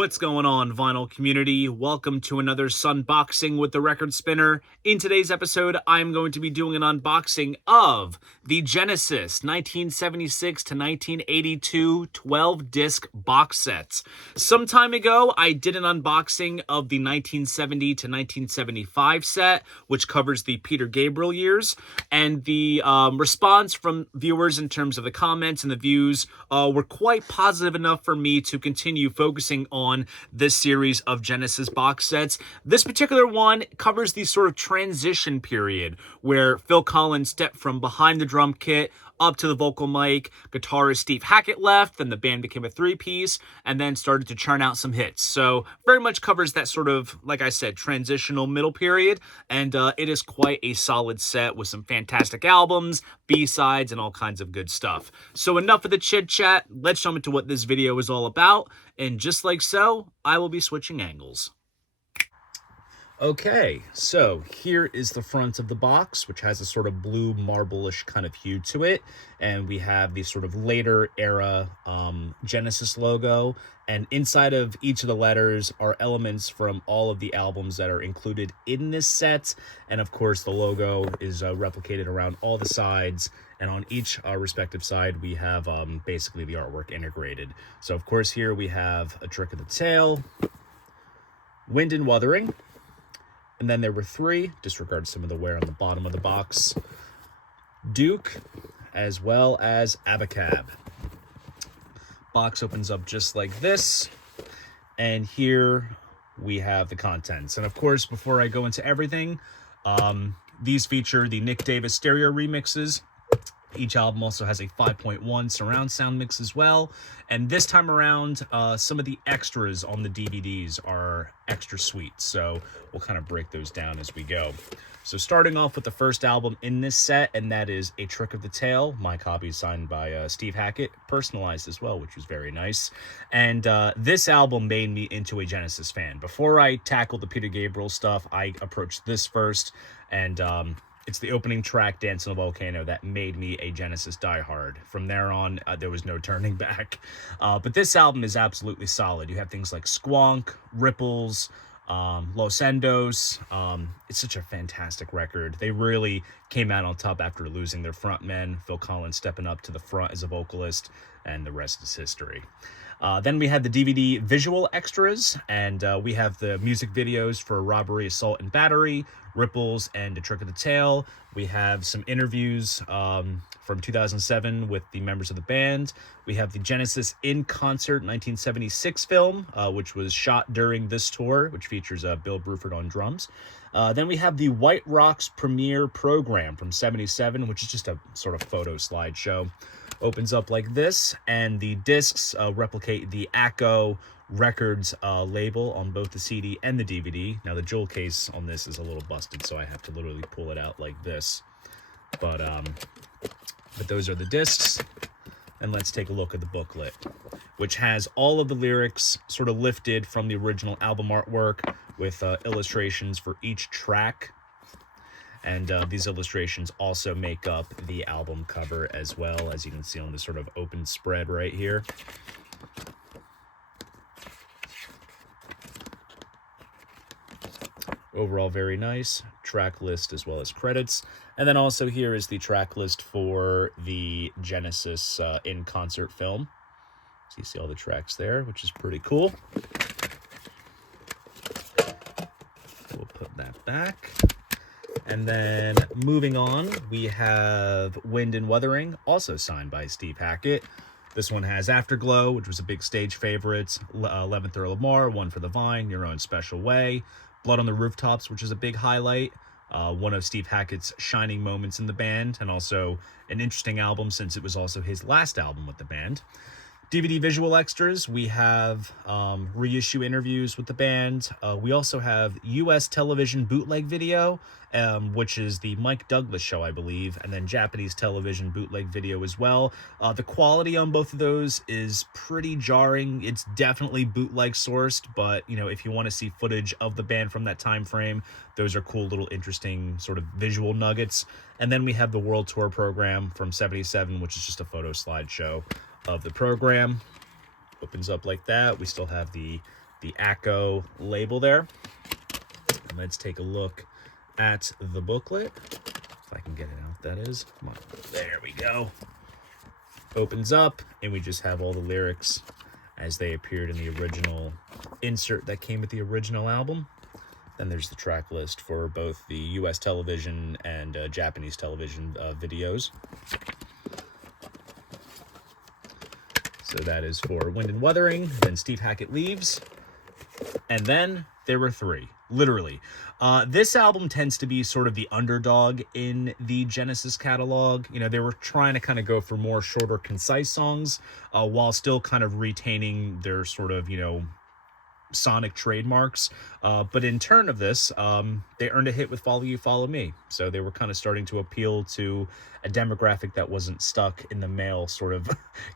What's going on, vinyl community? Welcome to another Sunboxing with the Record Spinner. In today's episode, I'm going to be doing an unboxing of the Genesis 1976 to 1982 12-disc box sets. Some time ago, I did an unboxing of the 1970 to 1975 set, which covers the Peter Gabriel years, and the response from viewers in terms of the comments and the views were quite positive enough for me to continue focusing on this series of Genesis box sets. This particular one covers the sort of transition period where Phil Collins stepped from behind the drum kit up to the vocal mic, guitarist Steve Hackett left, then the band became a three-piece, and then started to churn out some hits. So very much covers that sort of, like I said, transitional middle period, and it is quite a solid set with some fantastic albums, B-sides, and all kinds of good stuff. So enough of the chit-chat, let's jump into what this video is all about, and just like so, I will be switching angles. Okay, so here is the front of the box, which has a sort of blue marble-ish kind of hue to it, and we have the sort of later era Genesis logo, and inside of each of the letters are elements from all of the albums that are included in this set, and of course the logo is replicated around all the sides, and on each respective side we have basically the artwork integrated. So of course here we have A Trick of the Tail, Wind and Wuthering, and then there were three, disregard some of the wear on the bottom of the box, Duke, as well as Abacab. Box opens up just like this, and here we have the contents. And of course, before I go into everything, these feature the Nick Davis stereo remixes. Each album also has a 5.1 surround sound mix as well. And this time around, some of the extras on the DVDs are extra sweet. So we'll kind of break those down as we go. So starting off with the first album in this set, and that is A Trick of the Tail. My copy is signed by Steve Hackett, personalized as well, which was very nice. And this album made me into a Genesis fan. Before I tackled the Peter Gabriel stuff, I approached this first, and it's the opening track, Dance on a Volcano, that made me a Genesis diehard. From there on, there was no turning back. But this album is absolutely solid. You have things like Squonk, Ripples, Los Endos. It's such a fantastic record. They really came out on top after losing their frontman, Phil Collins stepping up to the front as a vocalist, and the rest is history. Then we had the DVD visual extras, and we have the music videos for Robbery, Assault, and Battery, Ripples, and A Trick of the Tail. We have some interviews from 2007 with the members of the band. We have the Genesis In Concert 1976 film, which was shot during this tour, which features Bill Bruford on drums. Then we have the White Rocks premiere program from 77, which is just a sort of photo slideshow. Opens up like this, and the discs replicate the ACO Records label on both the CD and the DVD. Now the jewel case on this is a little busted, so I have to literally pull it out like this. But those are the discs. And let's take a look at the booklet, which has all of the lyrics sort of lifted from the original album artwork with illustrations for each track. And these illustrations also make up the album cover as well, as you can see on this sort of open spread right here. Overall, very nice. Track list as well as credits. And then also here is the track list for the Genesis In Concert film. So you see all the tracks there, which is pretty cool. We'll put that back. And then moving on, we have Wind and Wuthering, also signed by Steve Hackett. This one has Afterglow, which was a big stage favorite, 11th Earl of Mar, One for the Vine, Your Own Special Way, Blood on the Rooftops, which is a big highlight, one of Steve Hackett's shining moments in the band, and also an interesting album since it was also his last album with the band. DVD visual extras, we have reissue interviews with the band. We also have U.S. television bootleg video, which is the Mike Douglas show, I believe, and then Japanese television bootleg video as well. The quality on both of those is pretty jarring. It's definitely bootleg sourced, but you know, if you want to see footage of the band from that time frame, those are cool little interesting sort of visual nuggets. And then we have the World Tour program from 77, which is just a photo slideshow of the program. Opens up like that. We still have the the ACO label there. And let's take a look at the booklet. If I can get it out, that is. Come on. There we go. Opens up, and we just have all the lyrics as they appeared in the original insert that came with the original album. Then there's the track list for both the US television and Japanese television videos. So that is for Wind and Wuthering, then Steve Hackett Leaves, and then there were three, literally. This album tends to be sort of the underdog in the Genesis catalog. You know, they were trying to kind of go for more shorter, concise songs, while still kind of retaining their sort of, you know, sonic trademarks. But in turn of this, they earned a hit with Follow You, Follow Me. So they were kind of starting to appeal to a demographic that wasn't stuck in the male sort of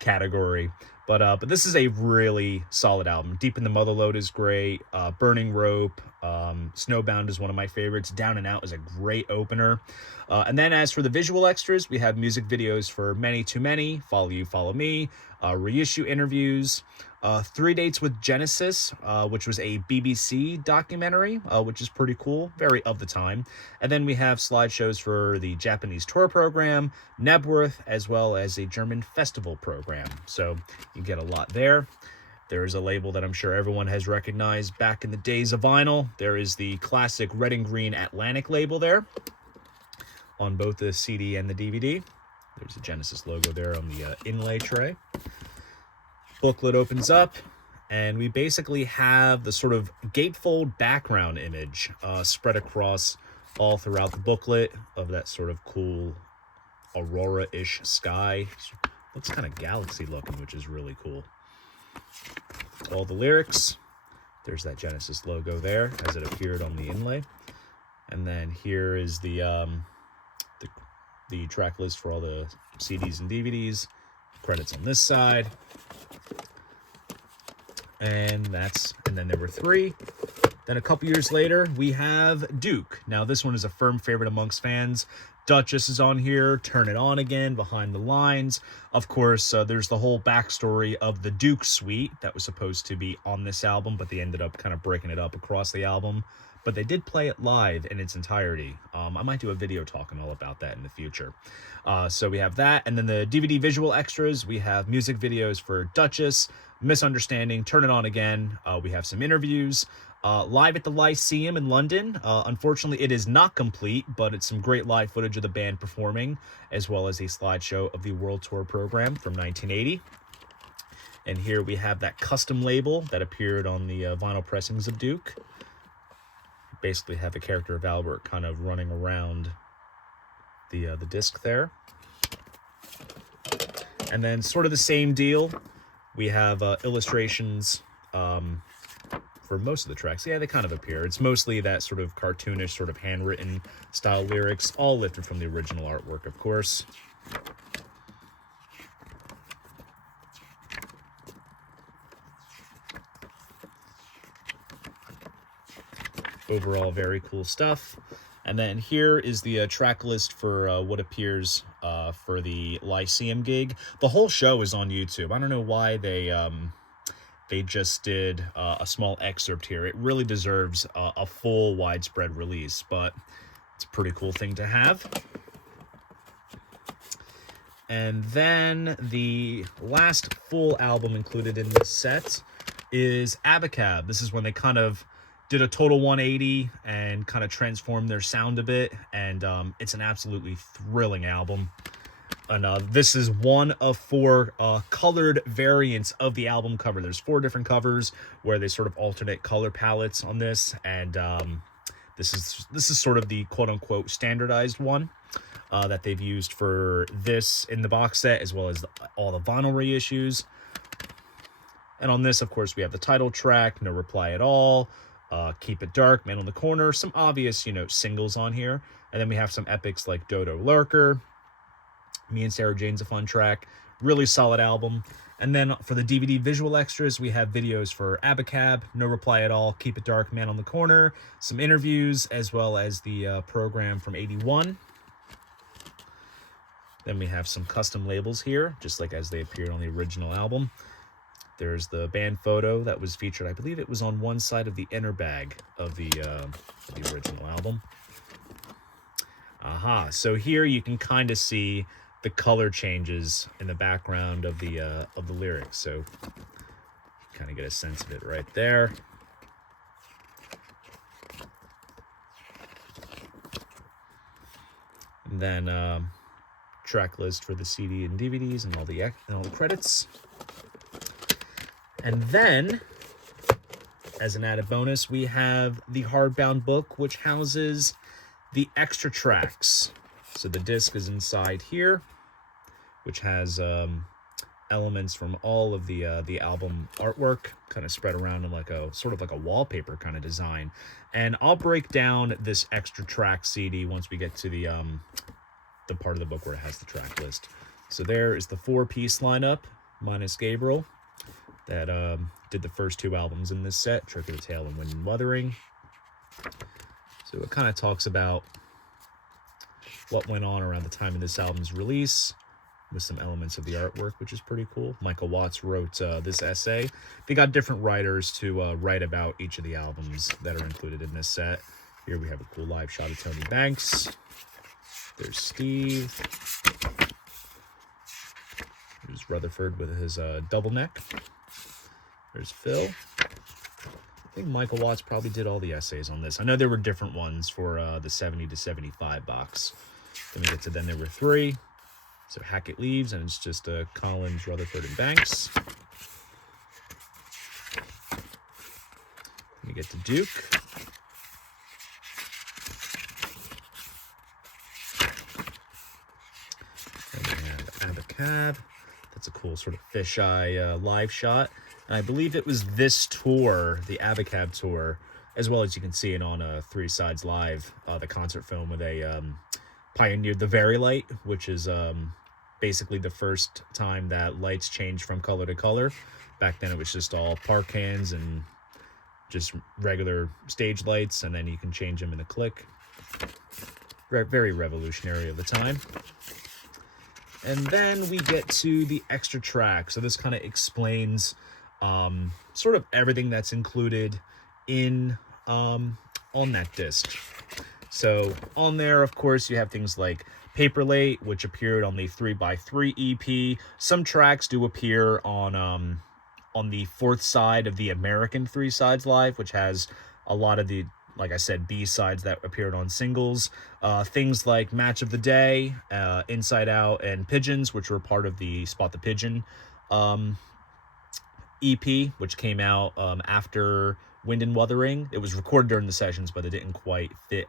category. But this is a really solid album. Deep in the Motherlode is great. Burning Rope, Snowbound is one of my favorites. Down and Out is a great opener. And then as for the visual extras, we have music videos for Many Too Many, Follow You, Follow Me, reissue interviews, 3 Dates with Genesis, which was a BBC documentary, which is pretty cool, very of the time. And then we have slideshows for the Japanese tour program, Nebworth, as well as a German festival program. So you get a lot there. There is a label that I'm sure everyone has recognized back in the days of vinyl. There is the classic red and green Atlantic label there on both the CD and the DVD. There's a Genesis logo there on the inlay tray. Booklet opens up, and we basically have the sort of gatefold background image spread across all throughout the booklet of that sort of cool aurora-ish sky. Looks kind of galaxy looking, which is really cool. All the lyrics. There's that Genesis logo there as it appeared on the inlay. And then here is the track list for all the CDs and DVDs. Credits on this side. And then there were three. Then a couple years later, we have Duke. Now, this one is a firm favorite amongst fans. Duchess is on here, Turn It On Again, Behind the Lines. Of course, there's the whole backstory of the Duke suite that was supposed to be on this album, but they ended up kind of breaking it up across the album. But they did play it live in its entirety. I might do a video talking all about that in the future. So we have that, and then the DVD visual extras. We have music videos for Duchess, Misunderstanding, Turn It On Again. We have some interviews. Live at the Lyceum in London. Unfortunately, it is not complete, but it's some great live footage of the band performing, as well as a slideshow of the World Tour program from 1980. And here we have that custom label that appeared on the vinyl pressings of Duke. Basically have the character of Albert kind of running around the disc there. And then sort of the same deal. We have illustrations for most of the tracks. Yeah, they kind of appear. It's mostly that sort of cartoonish, sort of handwritten style lyrics, all lifted from the original artwork, of course. Overall, very cool stuff. And then here is the track list for what appears for the Lyceum gig. The whole show is on YouTube. I don't know why they just did a small excerpt here. It really deserves a full widespread release, but it's a pretty cool thing to have. And then the last full album included in this set is Abacab. This is when they kind of did a total 180 and kind of transformed their sound a bit, and it's an absolutely thrilling album. And this is one of four colored variants of the album cover. There's 4 different covers where they sort of alternate color palettes on this, and this is sort of the quote-unquote standardized one that they've used for this in the box set, as well as all the vinyl reissues. And on this, of course, we have the title track, No Reply at All, Keep It Dark, Man on the Corner, some obvious, singles on here. And then we have some epics like Dodo Lurker, Me and Sarah Jane's a fun track. Really solid album. And then for the DVD visual extras, we have videos for Abacab, No Reply at All, Keep It Dark, Man on the Corner, some interviews, as well as the program from 81. Then we have some custom labels here, just like as they appeared on the original album. There's the band photo that was featured. I believe it was on one side of the inner bag of the original album. Aha, so here you can kind of see the color changes in the background of the lyrics. So you kind of get a sense of it right there. And then track list for the CD and DVDs and all the credits. And then, as an added bonus, we have the hardbound book, which houses the extra tracks. So the disc is inside here, which has elements from all of the album artwork kind of spread around in like a sort of like a wallpaper kind of design. And I'll break down this extra track CD once we get to the part of the book where it has the track list. So there is the 4-piece lineup minus Gabriel that did the first 2 albums in this set, Trick of the Tail and Wind and Wuthering. So it kind of talks about what went on around the time of this album's release with some elements of the artwork, which is pretty cool. Michael Watts wrote this essay. They got different writers to write about each of the albums that are included in this set. Here we have a cool live shot of Tony Banks. There's Steve. There's Rutherford with his double neck. There's Phil. I think Michael Watts probably did all the essays on this. I know there were different ones for the 70 to 75 box. Then we get to Then There Were Three. So Hackett leaves, and it's just Collins, Rutherford, and Banks. We get to Duke. And we have Abacab. That's a cool sort of fisheye live shot. And I believe it was this tour, the Abacab tour, as well as you can see it on 3 Sides Live, the concert film where they pioneered the Vari-Light, which is basically the first time that lights changed from color to color. Back then it was just all park hands and just regular stage lights, and then you can change them in a click. Very revolutionary of the time. And then we get to the extra track. So this kind of explains sort of everything that's included in on that disc. So on there, of course, you have things like Paperlate, which appeared on the 3x3 EP. Some tracks do appear on the 4th side of the American 3 Sides Live, which has a lot of the, like I said, B-sides that appeared on singles. Things like Match of the Day, Inside Out, and Pigeons, which were part of the Spot the Pigeon EP, which came out after Wind and Wuthering. It was recorded during the sessions, but it didn't quite fit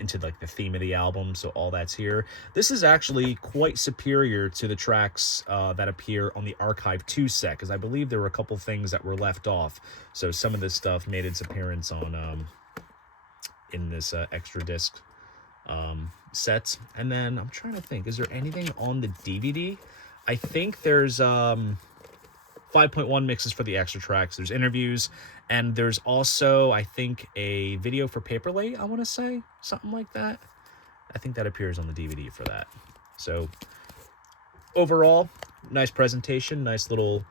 into like the theme of the album, so all that's here. This is actually quite superior to the tracks that appear on the Archive 2 set, because I believe there were a couple things that were left off. So some of this stuff made its appearance on in this extra disc set. And then I'm trying to think, is there anything on the DVD? I think there's 5.1 mixes for the extra tracks. There's interviews, and there's also, I think, a video for Paperlate, I want to say. Something like that. I think that appears on the DVD for that. So, overall, nice presentation. Nice little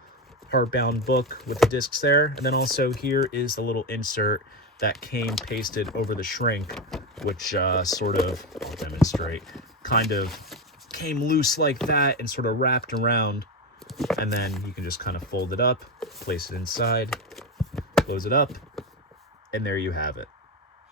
hardbound book with the discs there. And then also here is the little insert that came pasted over the shrink, which sort of, I'll demonstrate, kind of came loose like that and sort of wrapped around. And then you can just kind of fold it up, place it inside, close it up, and there you have it.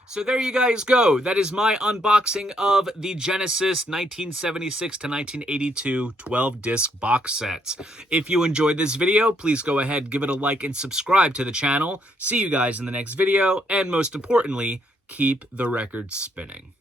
So there you guys go. That is my unboxing of the Genesis 1976 to 1982 12-disc box sets. If you enjoyed this video, please go ahead, give it a like, and subscribe to the channel. See you guys in the next video, and most importantly, keep the records spinning.